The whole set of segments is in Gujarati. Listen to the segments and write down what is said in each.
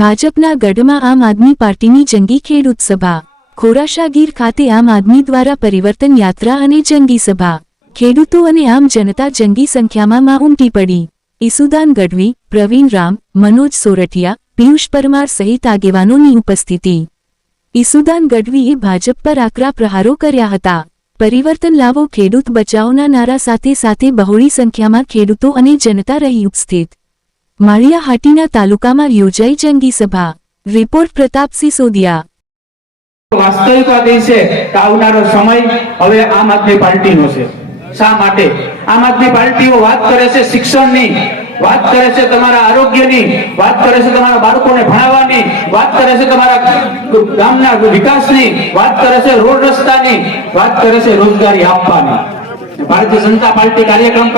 ભાજપના ગઢમાં આમ આદમી પાર્ટીની જંગી ખેડૂત સભા। ખોરાશાગીર ખાતે આમ આદમી દ્વારા પરિવર્તન યાત્રા અને જંગી સભા। ખેડૂતો અને આમ જનતા જંગી સંખ્યામાં ઉમટી પડી। ઈસુદાન ગઢવી, પ્રવીણ રામ, મનોજ સોરઠિયા, પિયુષ પરમાર સહિત આગેવાનોની ઉપસ્થિતિ। ઈસુદાન ગઢવીએ ભાજપ પર આકરા પ્રહારો કર્યા હતા। પરિવર્તન લાવો, ખેડૂત બચાવોના નારા સાથે સાથે બહોળી સંખ્યામાં ખેડૂતો અને જનતા રહી ઉપસ્થિત। માળિયા હાટીના તાલુકામાં યોજાઈ જંગી સભા। રિપોર્ટ પ્રતાપસિંહ સોદિયા। વાસ્તવિકતા એ છે કે આવનારો સમય હવે આમ આદમી પાર્ટીનો છે। શા માટે આમ આદમી પાર્ટીઓ વાત કરે છે શિક્ષણની, વાત કરે છે તમારા આરોગ્યની, વાત કરે છે તમારા બાળકોને ભણાવવાની, વાત કરે છે તમારા ગામના વિકાસની, વાત કરે છે રોડ રસ્તાની, વાત કરે છે રોજગારી આપવાની। ભારતીય જનતા પાર્ટી કાર્યક્રમ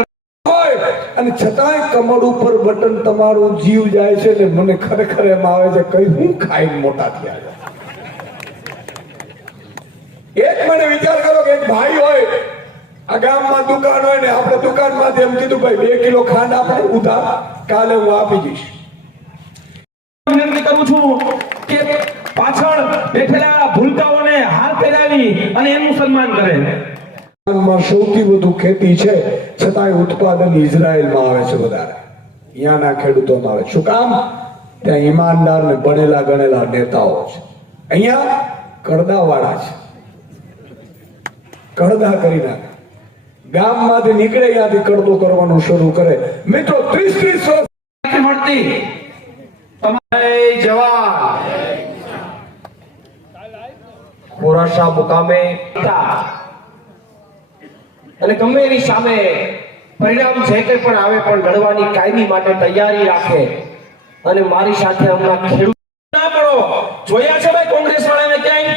અને છતાંય કમળ ઉપર બટન તમારું જીવ જાય છે ને મને ખરેખર એમ આવે છે કઈ હું ખાઈને મોટા થયા છે। એક મને વિચાર કરો કે એક ભાઈ હોય, આ ગામમાં દુકાન હોય ને આપણે દુકાનમાંથી એમ કીધું ભાઈ 2 કિલો ખાંડ આપણે ઉધાર કાલે હું આપી દઈશ। વિનંતી કરું છું કે પાછળ બેઠેલા ભૂલકાઓને હાથ પહેરાવી અને એનું સન્માન કરે। સૌથી વધુ ખેતી છે છતાંય ઉત્પાદન ઇઝરાયલમાં આવે છે વધારે, અહીંયાના ખેડૂતોમાં આવે। શું કામ? ત્યાં ઈમાનદાર ને ભણેલા ગણેલા નેતાઓ છે, અહીંયા કરદાવાળા છે, કરદા કરી નાખે। ગામમાંથી નીકળે ત્યાંથી કરદો કરવાનું શરૂ કરે। મિત્રો 30-30 વર્ષ મળતી જવાન ખોરાશા મુકામે અને ગમે એની સામે પરિણામ જે કંઈ પણ આવે પણ લડવાની કાયમી માટે તૈયારી રાખે। અને મારી સાથે હમણાં ખેડૂત ના પડો જોયા છે ભાઈ કોંગ્રેસ વાળાને ક્યાંય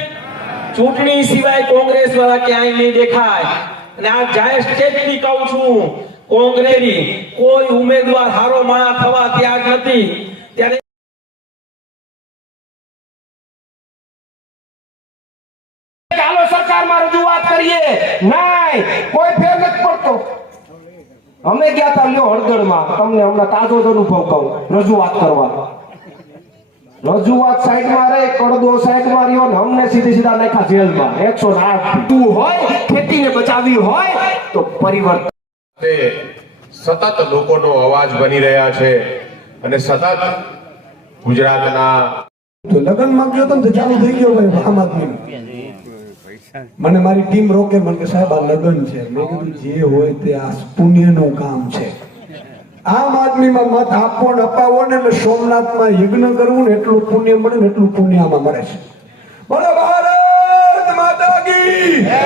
ચૂંટણી સિવાય કોંગ્રેસ વાળા ક્યાંય નહીં દેખાય। અને આ જાહેર સ્ટેજથી કહું છું, કોંગ્રેસની કોઈ ઉમેદવાર હારો માણા થવા તૈયાર નથી। ત્યારે ચાલો સરકારમાં રજૂઆત કરીએ, નહીં કોઈ ફેર નથી પડતો। અમે ગયા હતા લ્યો હળદળમાં, તમને હમણાં તાજો જ અનુભવ કહું, રજૂઆત કરવા। રજૂઆત સાઈડમાં રહે, કડદો સાઈડમાં રહ્યો ને અમને સીધા નાખ્યા જેલમાં। 108 હોય, ખેતીને બચાવવી હોય તો પરિવર્તન સતત લોકોનો અવાજ બની રહ્યા છે અને સતત ગુજરાતના લગ્નમાં ગયો તો ચાલુ થઈ ગયો ભાઈ આમ આદમી। મને મારી ટીમ રોકે, મને કે સાહેબ આ લગ્ન છે। મેં કીધું જે હોય તે આ પુણ્યનું કામ છે। આમ આદમીમાં મત આપવો ને અપાવો ને એટલે સોમનાથમાં યજ્ઞ કરવું ને એટલું પુણ્ય મળે ને એટલું પુણ્ય આમાં મળે છે। બોલો ભારત માતા કી જય।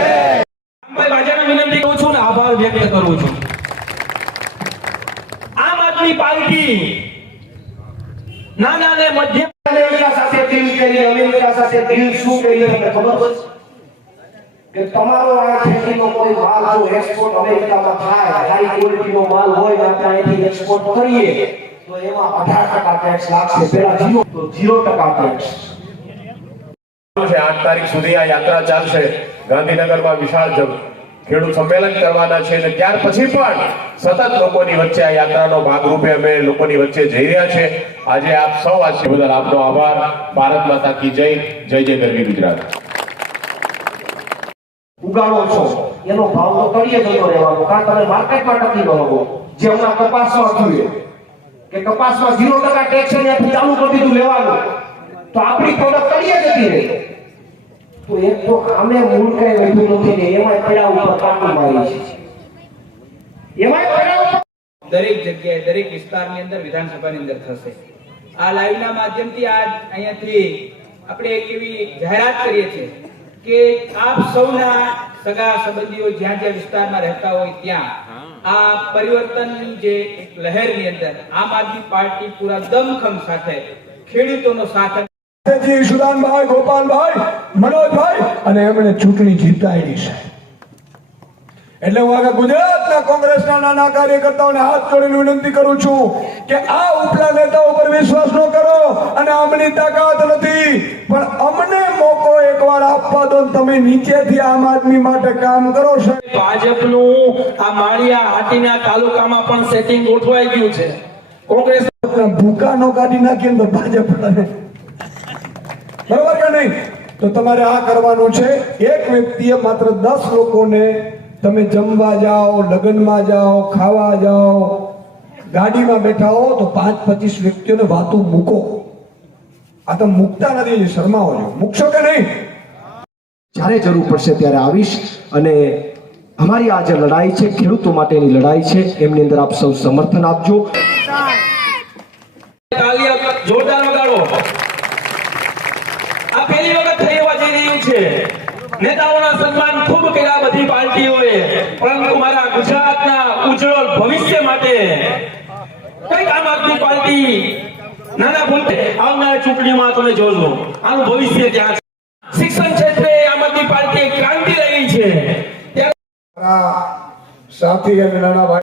ભાજપને વિનંતી કરું છું ને આભાર વ્યક્ત કરું છું। આમ આદમી પાર્ટી નાના ને મધ્યમ સાથે ડીલ કરી, અમેરિકા સાથે ડીલ શું કરી તમને ખબર છે કે તમારો આ ખેતીનો કોઈ માલ જો એક્સપોર્ટ અમેરિકામાં થાય, હાઈ ક્વોલિટીનો માલ હોય ને આપણે અહીંથી એક્સપોર્ટ કરીએ તો એમાં 18% ટેક્સ લાગશે। પહેલા 0 ટેક્સ। 8 તારીખ સુધી આ યાત્રા ચાલશે। ગાંધીનગરમાં વિશાળ ખેડૂત સંમેલન કરવાના છે અને ત્યાર પછી પણ સતત લોકોની વચ્ચે આ યાત્રાનો ભાગરૂપે અમે લોકોની વચ્ચે જઈ રહ્યા છે। આજે આપ સૌ આ બદલ આપનો આભાર। ભારત માતા કી જય। જય જય ગરવી ગુજરાત। ઉગાડો છો એનો ભાવ તો કરીએ જતો રહેવાનો, કારણ તમે માર્કેટમાં ટકી ન રહો। જે હમણાં કપાસમાં થયું કે કપાસમાં 0% ટેક્સ ત્યાંથી ચાલુ કરી દીધું લેવાનું, તો આપણી પ્રોડક્ટ કરીએ જતી રહી। તો એક તો આમે મૂળ કઈ વધ્યું નથી ને એમાં પડ્યા ઉપર કાટું મારી છે। એમાં પડ્યા દરેક જગ્યાએ દરેક વિસ્તારની અંદર વિધાનસભાની અંદર થશે। આ લાઈવના માધ્યમથી આજ અહીંયાથી આપણે એક એવી જાહેરાત કરીએ છીએ કે આપ સૌના સગા સંબંધીઓ જ્યાં જ્યાં વિસ્તારમાં રહેતા હોય ત્યાં આ પરિવર્તનની જે એક લહેરની અંદર આમ આદમી પાર્ટી પૂરા દમખમ સાથે ખેડૂતોનો સાથ સુદાનભાઈ, ગોપાલભાઈ, મનોજભાઈ અને એમણે ચૂંટણી જીતાડી છે। એટલે હું આખા ગુજરાતના કોંગ્રેસના નાના કાર્યકર્તાઓને હાથ જોડીને વિનંતી કરું છું કે આ ઉપલા નેતાઓ પર વિશ્વાસ ન કરો અને આમની તાકાત નથી, પણ અમને મોકો એકવાર આપવા દો। તમે નીચેથી આમ આદમી માટે કામ કરો છો। ભાજપનું આ માળિયા હાટીના તાલુકામાં પણ સેટિંગ ગોઠવાઈ ગયું છે। કોંગ્રેસ ભૂકા નો કાઢી નાખીએ ને તો ભાજપ ને. બરોબર કે નહીં? તો તમારે આ કરવાનું છે. એક વ્યક્તિએ માત્ર 10 લોકોને તમે જમવા જાઓ, લગ્નમાં જાઓ, ખાવા જાઓ, ગાડીમાં બેઠા હો તો 5-25 વ્યક્તિઓને વાતું મૂકો. આ તો મૂકતા નથી, શરમાવો છો. મૂકશો કે નહીં? જ્યારે જરૂર પડશે ત્યારે આવીશ અને અમારી આ જે લડાઈ છે ખેડૂતો માટેની લડાઈ છે એમની અંદર આપ સૌ સમર્થન આપજો. તાલિયા જોરદાર વગાડો. આ પહેલી વખત થઈ હોવા જઈ રહ્યું છે. નેતાઓના સન્માન ખૂબ કર્યા બધી પાર્ટીઓએ, પરંતુ મારા ગુજરાતના ઉજ્જવળ ભવિષ્ય માટે કઈક આમ આદમી પાર્ટી નાના ભૂલતે આવનારી ચૂંટણીમાં તમે જોજો આનું ભવિષ્ય ત્યાં છે. શિક્ષણ ક્ષેત્રે આમ આદમી પાર્ટીએ ક્રાંતિ લાવી છે. સાથી અને નાના ભાઈ